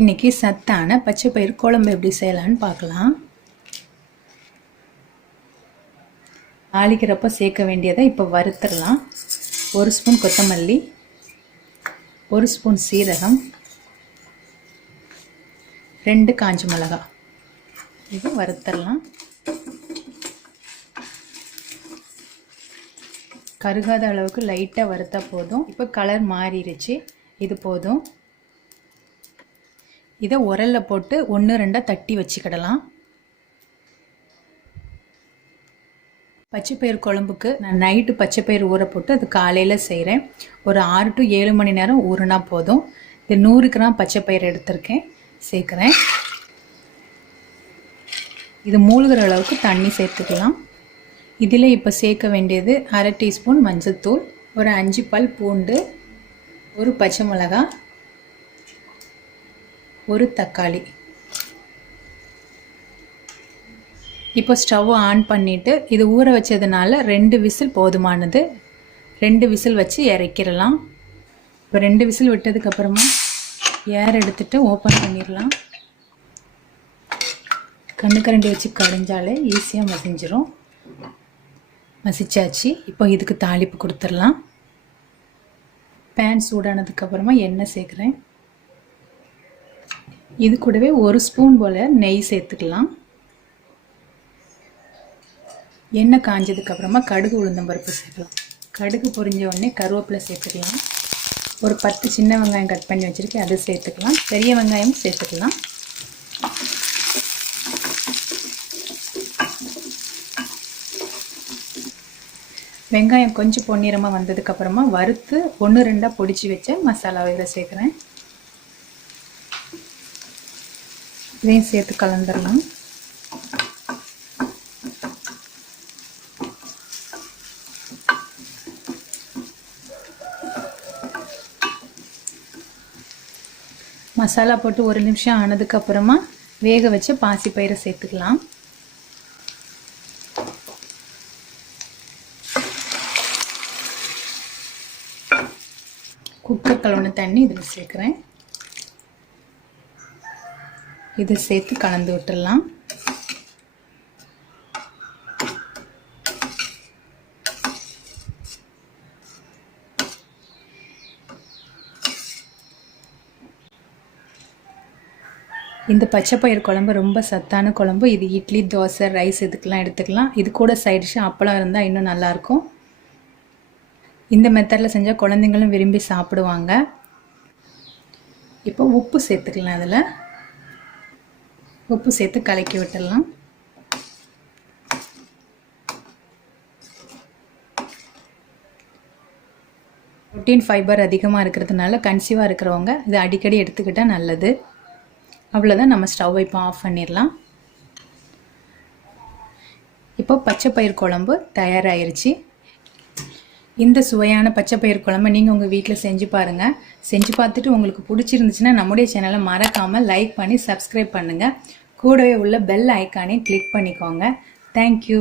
இன்றைக்கி சத்தான பச்சை பயிறு குழம்பு எப்படி செய்யலான்னு பார்க்கலாம். தாளிக்கிறப்ப சேர்க்க வேண்டியதை இப்போ வறுத்துடலாம். 1 ஸ்பூன் கொத்தமல்லி, 1 ஸ்பூன் சீரகம், 2 காஞ்ச மிளகாய். இது வறுத்துடலாம். கருகாத அளவுக்கு லைட்டாக வறுத்தா போதும். இப்போ கலர் மாறிடுச்சு, இது போதும். இதை உரலில் போட்டு 1-2 தட்டி வச்சுக்கிடலாம். பச்சைப்பயிறு குழம்புக்கு நான் நைட்டு பச்சைப்பயிறு ஊற போட்டு அது காலையில் செய்கிறேன். ஒரு 6 to 7 மணி நேரம் ஊறினா போதும். இது 100 கிராம் பச்சைப்பயிறு எடுத்திருக்கேன், சேர்க்குறேன். இது மூழ்கிற அளவுக்கு தண்ணி சேர்த்துக்கலாம். இதில் இப்போ சேர்க்க வேண்டியது 1/2 டீஸ்பூன் மஞ்சள் தூள், ஒரு 5 பல் பூண்டு, ஒரு பச்சை மிளகாய், ஒரு தக்காளி. இப்போ ஸ்டவ் ஆன் பண்ணிவிட்டு இது ஊற வச்சதுனால 2 விசில் போதுமானது. 2 விசில் வச்சு இறக்கிடலாம். இப்போ 2 விசில் விட்டதுக்கப்புறமா ஏர் எடுத்துகிட்டு ஓப்பன் பண்ணிடலாம். கரண்டி வச்சு கடைஞ்சாலே ஈஸியாக மசிஞ்சிரும். மசிச்சாச்சு. இப்போ இதுக்கு தாளிப்பு கொடுத்துடலாம். பேன் சூடானதுக்கப்புறமா எண்ணெய் சேர்க்குறேன். இது கூடவே 1 ஸ்பூன் போல் நெய் சேர்த்துக்கலாம். எண்ணெய் காஞ்சதுக்கப்புறமா கடுகு உளுந்தம்பருப்பு சேர்க்கலாம். கடுகு பொரிஞ்ச உடனே கருவேப்பிலை சேர்த்துக்கலாம். ஒரு 10 சின்ன வெங்காயம் கட் பண்ணி வச்சுருக்கேன், அது சேர்த்துக்கலாம். பெரிய வெங்காயம் சேர்த்துக்கலாம். வெங்காயம் கொஞ்சம் பொன்னிறமாக வந்ததுக்கப்புறமா வறுத்து 1-2 பொடிச்சு வச்ச மசாலாவை இதில் சேர்க்குறேன். இதையும் சேர்த்து கலந்துடலாம். மசாலா போட்டு 1 நிமிஷம் ஆனதுக்கப்புறமா வேக வச்சு பாசிப்பயிரை சேர்த்துக்கலாம். குக்கர் கழுவுன தண்ணி இதில் சேர்க்குறேன். இது சேர்த்து கலந்து விட்டுடலாம். இந்த பச்சைப்பயிறு குழம்பு ரொம்ப சத்தான குழம்பு. இது இட்லி, தோசை, ரைஸ் இதுக்கெல்லாம் எடுத்துக்கலாம். இது கூட சைட் டிஷ் அப்பளம் இருந்தால் இன்னும் நல்லாயிருக்கும். இந்த மெத்தடில் செஞ்சால் குழந்தைங்களும் விரும்பி சாப்பிடுவாங்க. இப்போ உப்பு சேர்த்துக்கலாம். அதில் உப்பு சேர்த்து கலக்கி விட்டுடலாம். புரோட்டீன் ஃபைபர் அதிகமாக இருக்கிறதுனால கன்சீவாக இருக்கிறவங்க இது அடிக்கடி எடுத்துக்கிட்டால் நல்லது. அவ்வளோதான், நம்ம ஸ்டவ் இப்போ ஆஃப் பண்ணிடலாம். இப்போ பச்சைப்பயிறு குழம்பு தயாராகிருச்சு. இந்த சுவையான பச்சைப்பயிறு குழம்பு நீங்கள் உங்கள் வீட்டில் செஞ்சு பாருங்கள். செஞ்சு பார்த்துட்டு உங்களுக்கு பிடிச்சிருந்துச்சுன்னா நம்முடைய சேனலை மறக்காமல் லைக் பண்ணி சப்ஸ்கிரைப் பண்ணுங்கள். கூடவே உள்ள பெல் ஐக்கானையும் கிளிக் பண்ணிக்கோங்க. தேங்க்யூ.